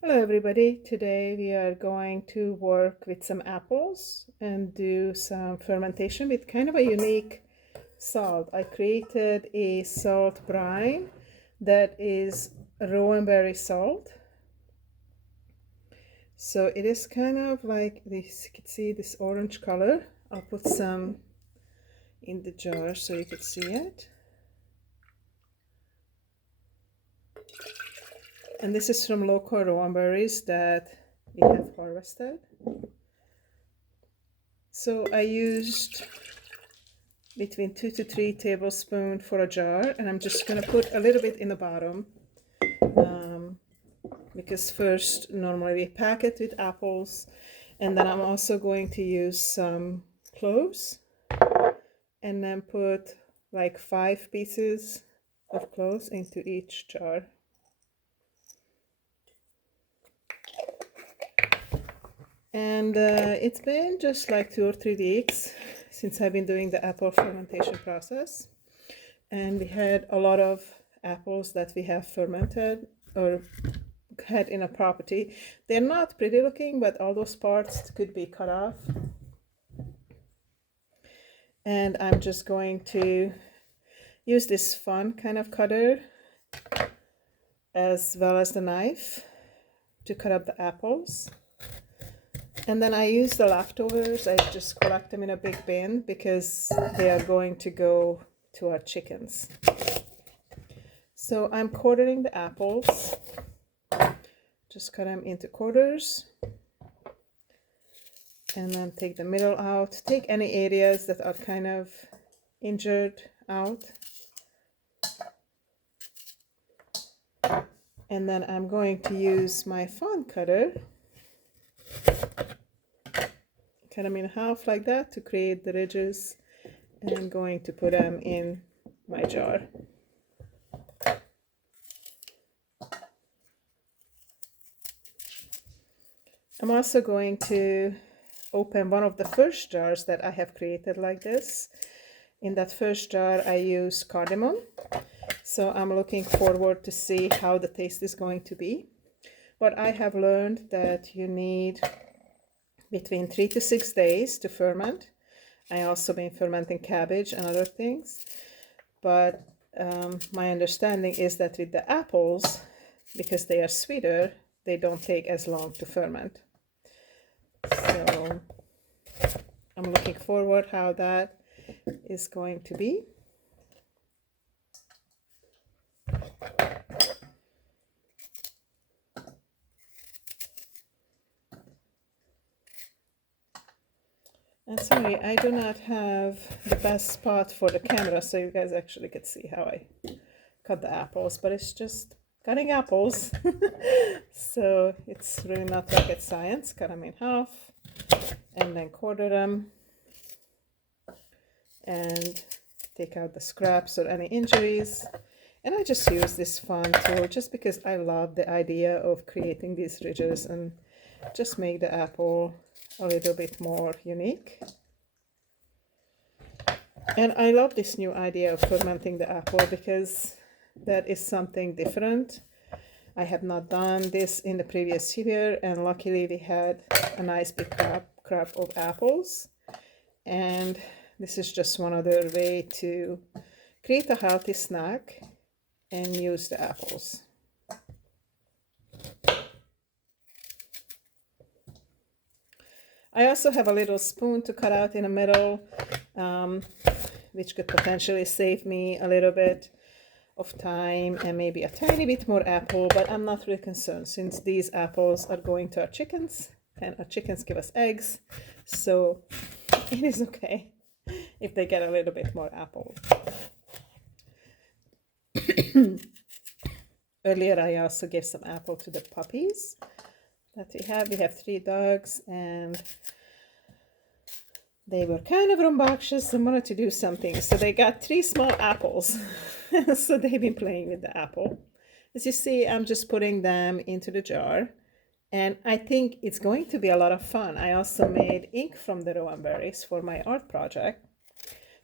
Hello everybody, today we are going to work with some apples and do some fermentation with kind of a unique salt. I created a salt brine that is rowan berry salt. So it is kind of like this, you can see this orange color. I'll put some in the jar so you can see it. And this is from local rowan berries that we have harvested. So I used between 2 to 3 tablespoons for a jar, and I'm just going to put a little bit in the bottom because first normally we pack it with apples, and then I'm also going to use some cloves and then put like 5 pieces of cloves into each jar. And it's been just like 2 or 3 weeks since I've been doing the apple fermentation process, and we had a lot of apples that we have fermented or had in a property. They're not pretty looking, but all those parts could be cut off. And I'm just going to use this fun kind of cutter as well as the knife to cut up the apples. And then I use the leftovers. I just collect them in a big bin because they are going to go to our chickens. So I'm quartering the apples. Just cut them into quarters. And then take the middle out. Take any areas that are kind of injured out. And then I'm going to use my fawn cutter. Cut them in half like that to create the ridges. And I'm going to put them in my jar. I'm also going to open one of the first jars that I have created like this. In that first jar I use cardamom, so I'm looking forward to see how the taste is going to be. But I have learned that you need between 3 to 6 days to ferment. I also been fermenting cabbage and other things, but my understanding is that with the apples, because they are sweeter, they don't take as long to ferment. So I'm looking forward how that is going to be. And sorry, I do not have the best spot for the camera so you guys actually could see how I cut the apples, but it's just cutting apples. So it's really not rocket science. Cut them in half and then quarter them and take out the scraps or any injuries. And I just use this fun tool just because I love the idea of creating these ridges and just make the apple a little bit more unique. And I love this new idea of fermenting the apple because that is something different. I have not done this in the previous year, and luckily we had a nice big crop of apples. And this is just one other way to create a healthy snack and use the apples. I also have a little spoon to cut out in the middle, which could potentially save me a little bit of time and maybe a tiny bit more apple, but I'm not really concerned since these apples are going to our chickens and our chickens give us eggs, so it is okay if they get a little bit more apple. Earlier I also gave some apple to the puppies that we have. We have 3 dogs and they were kind of rambunctious and wanted to do something, so they got 3 small apples. So they've been playing with the apple. As you see, I'm just putting them into the jar, and I think it's going to be a lot of fun. I also made ink from the rowan berries for my art project,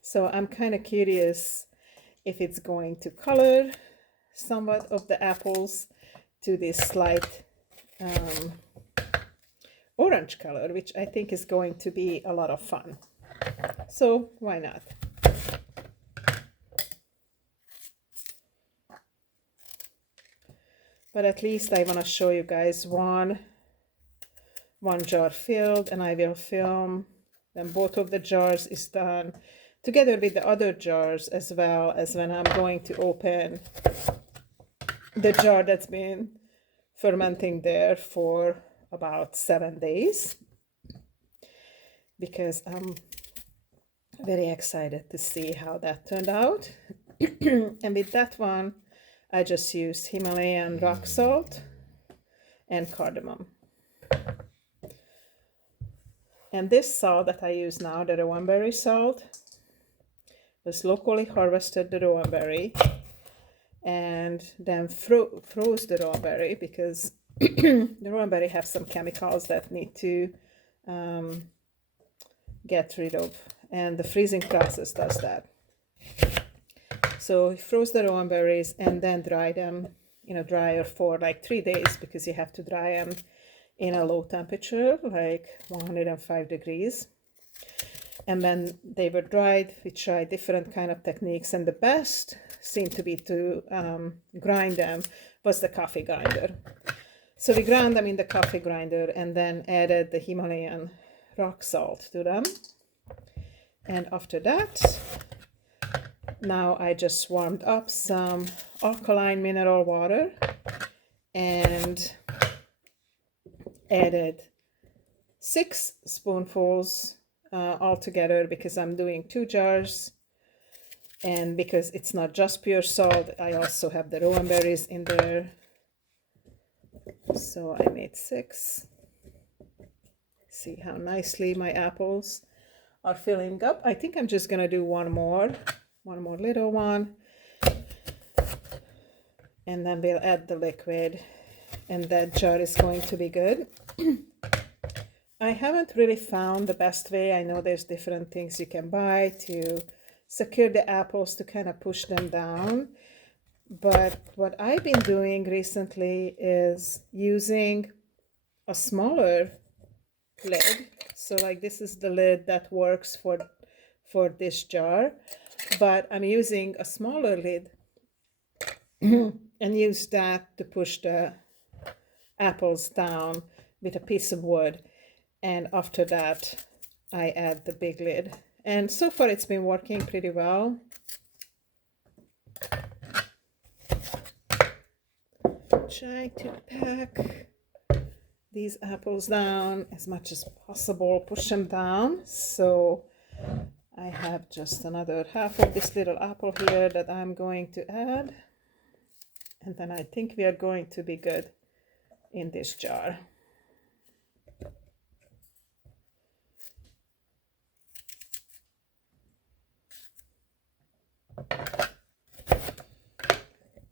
so I'm kind of curious if it's going to color somewhat of the apples to this slight orange color, which I think is going to be a lot of fun. So why not? But at least I want to show you guys one jar filled, and I will film when both of the jars is done together with the other jars, as well as when I'm going to open the jar that's been fermenting there for about 7 days, because I'm very excited to see how that turned out. And with that one, I just used Himalayan rock salt and cardamom. And this salt that I use now, the rowan berry salt, was locally harvested the rowan berry and then froze the rowan berry, because the rowan berry have some chemicals that need to get rid of, and the freezing process does that. So he froze the rowan berries and then dried them in a dryer for like 3 days, because you have to dry them in a low temperature, like 105 degrees. And when they were dried, we tried different kind of techniques, and the best seemed to be to grind them was the coffee grinder. So we ground them in the coffee grinder and then added the Himalayan rock salt to them. And after that, now I just warmed up some alkaline mineral water and added 6 spoonfuls altogether, because I'm doing 2 jars, and because it's not just pure salt, I also have the rowan berries in there. So I made 6. See how nicely my apples are filling up. I think I'm just gonna do one more little one, and then we'll add the liquid, and that jar is going to be good. I haven't really found the best way. I know there's different things you can buy to secure the apples to kind of push them down, but what I've been doing recently is using a smaller lid. So like this is the lid that works for this jar, but I'm using a smaller lid and use that to push the apples down with a piece of wood. And after that, I add the big lid. And so far it's been working pretty well. Trying to pack these apples down as much as possible, push them down. So I have just another half of this little apple here that I'm going to add. And then I think we are going to be good in this jar.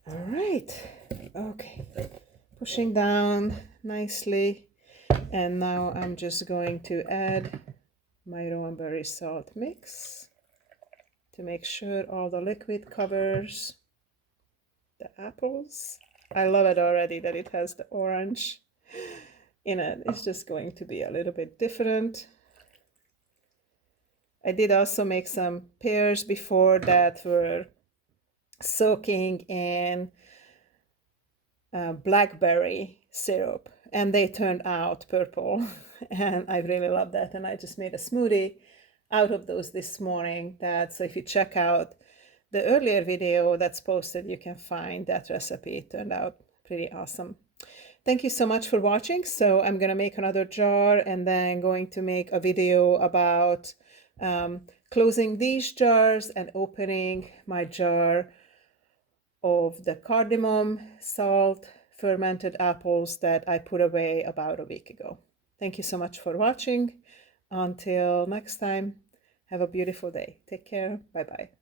All right, okay, pushing down nicely, and now I'm just going to add my rowan berry salt mix to make sure all the liquid covers the apples. I love it already that it has the orange in it. It's just going to be a little bit different. I did also make some pears before that were soaking in blackberry syrup, and they turned out purple, and I really love that, and I just made a smoothie out of those this morning. So if you check out the earlier video that's posted, you can find that recipe. It turned out pretty awesome. Thank you so much for watching. So I'm gonna make another jar, and then going to make a video about closing these jars and opening my jar of the cardamom, salt, fermented apples that I put away about a week ago. Thank you so much for watching. Until next time, have a beautiful day. Take care. Bye-bye.